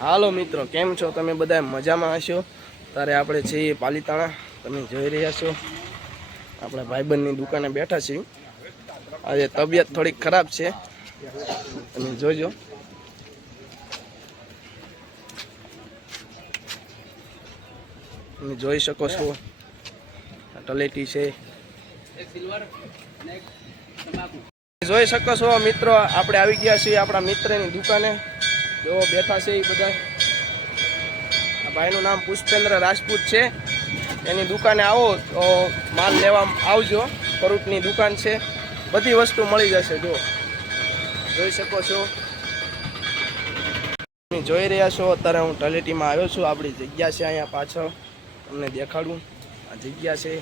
હાલો મિત્રો, કેમ છો તમે? બધા મજામાં હશો? ત્યારે આપણે છીએ પાલીતાણા. તમે જોઈ રહ્યા છો આપણા ભાઈબંધની દુકાને બેઠા છીએ. આજે તબિયત થોડીક ખરાબ છે, તમે જોજો. તમે જોઈ શકો છો તલેટી છે. જોઈ શકો છો મિત્રો, આપણે આવી ગયા છીએ આપણા મિત્રની દુકાને. જો બેઠા છે એ બધા. આ ભાઈનું નામ પુષ્પેન્દ્ર રાજપૂત છે. એની દુકાને આવો તો માલ લેવા આવજો. ફ્રૂટની દુકાન છે, બધી વસ્તુ મળી જશે. જો જોઈ શકો છો, તમે જોઈ રહ્યા છો. અત્યારે હું તલેટીમાં આવ્યો છું. આપણી જગ્યા છે અહીંયા પાછળ, તમને દેખાડું. આ જગ્યા છે,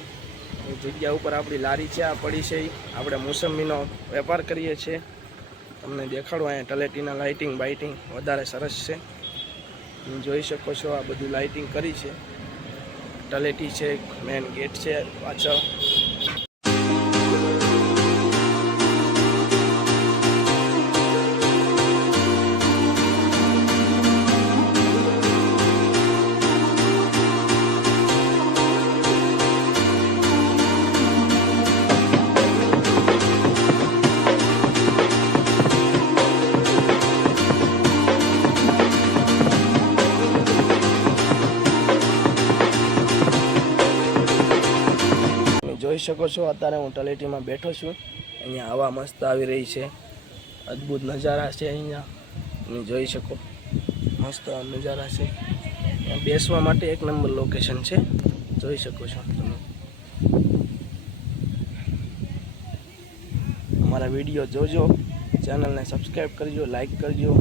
એ જગ્યા ઉપર આપણી લારી છે આ પડી છે. આપણે મોસંબીનો વેપાર કરીએ છીએ. તમને દેખાડું. અહીંયા તલેટીના લાઇટિંગ બાઇટિંગ વધારે સરસ છે. તમે જોઈ શકો છો, આ બધું લાઇટિંગ કરી છે. તલેટી છે, મેન ગેટ છે પાછળ. જોઈ શકો છો, અત્યારે હું તલેટીમાં બેઠો છું. અહીંયા હવા મસ્ત આવી રહી છે. અદ્ભુત નજારા છે અહીંયા. તમે જોઈ શકો, મસ્ત નજારા છે. અહીંયા બેસવા માટે એક નંબર લોકેશન છે. જોઈ શકો છો તમે. અમારા વિડીયો જોજો, ચેનલને સબસ્ક્રાઈબ કરજો, લાઈક કરજો.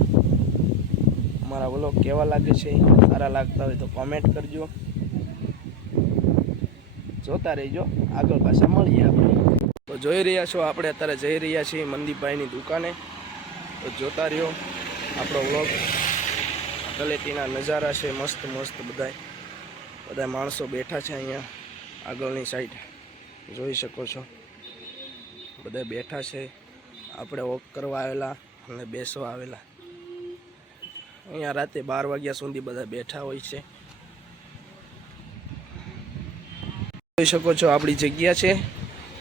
અમારા વ્લોગ કેવા લાગે છે, સારા લાગતા હોય તો કોમેન્ટ કરજો. જોતા રહીજો, આગળ પાછા મળીએ આપણે. તો જોઈ રહ્યા છો, આપણે અત્યારે જઈ રહ્યા છીએ મનદીપભાઈની દુકાને. તો જોતા રહ્યો આપણો વ્લોગ. તલેટીના નજારા છે મસ્ત મસ્ત. બધા માણસો બેઠા છે અહીંયા આગળની સાઈડ. જોઈ શકો છો, બધા બેઠા છે. આપણે વોક કરવા આવેલા અને બેસવા આવેલા. અહીંયા રાતે 12 વાગ્યા સુધી બધા બેઠા હોય છે. જોઈ શકો છો, આપણી જગ્યા છે,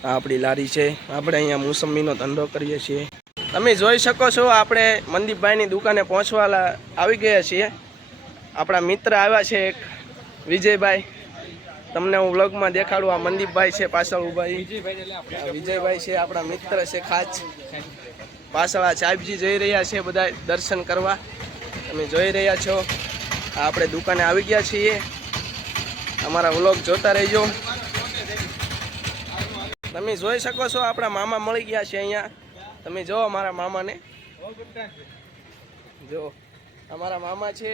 આપણી લારી છે. આપણે અહીંયા મોસંબીનો ધંધો કરીએ છીએ. તમે જોઈ શકો છો, આપણે મનદીપભાઈની દુકાને પહોંચવા આવી ગયા છીએ. આપણા મિત્ર આવ્યા છે એક, વિજયભાઈ. તમને હું વ્લોગમાં દેખાડું. આ મનદીપભાઈ છે પાછળ ઊભા. વિજયભાઈ છે, આપણા મિત્ર છે ખાસ. પાછળ આ સાહેબજી જઈ રહ્યા છે બધા દર્શન કરવા. તમે જોઈ રહ્યા છો, આપણે દુકાને આવી ગયા છીએ. અમારા વ્લોગ જોતા રહેજો. તમે જોઈ શકો છો, આપણા મામા મળી ગયા છે અહીંયા. તમે જો અમારા મામાને, જો અમારા મામા છે.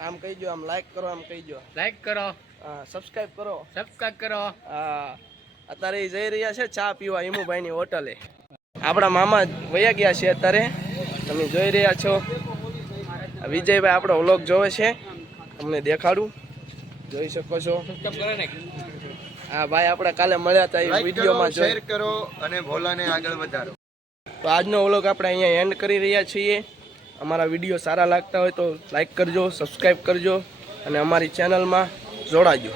આમ કહીજો, આમ લાઈક કરો, આમ કહીજો લાઈક કરો, હા, સબસ્ક્રાઈબ કરો, સબસ્ક્રાઇબ કરો. હા. અત્યારે એ જઈ રહ્યા છે ચા પીવા ઈમુભાઈની હોટલે. આપણા મામા વયા ગયા છે અત્યારે. તમે જોઈ રહ્યા છો, વિજયભાઈ આપણો વ્લોગ જોવે છે. તમને દેખાડું. જોઈ શકો છો, હા ભાઈ આપણે કાલે મળ્યા હતા એ વિડીયોમાં. શેર કરો અને ભોલાને આગળ વધારો. તો આજનો વ્લોગ આપણે અહીંયા એન્ડ કરી રહ્યા છીએ. અમારા વિડીયો સારા લાગતા હોય તો લાઈક કરજો, સબસ્ક્રાઈબ કરજો અને અમારી ચેનલમાં જોડાજો.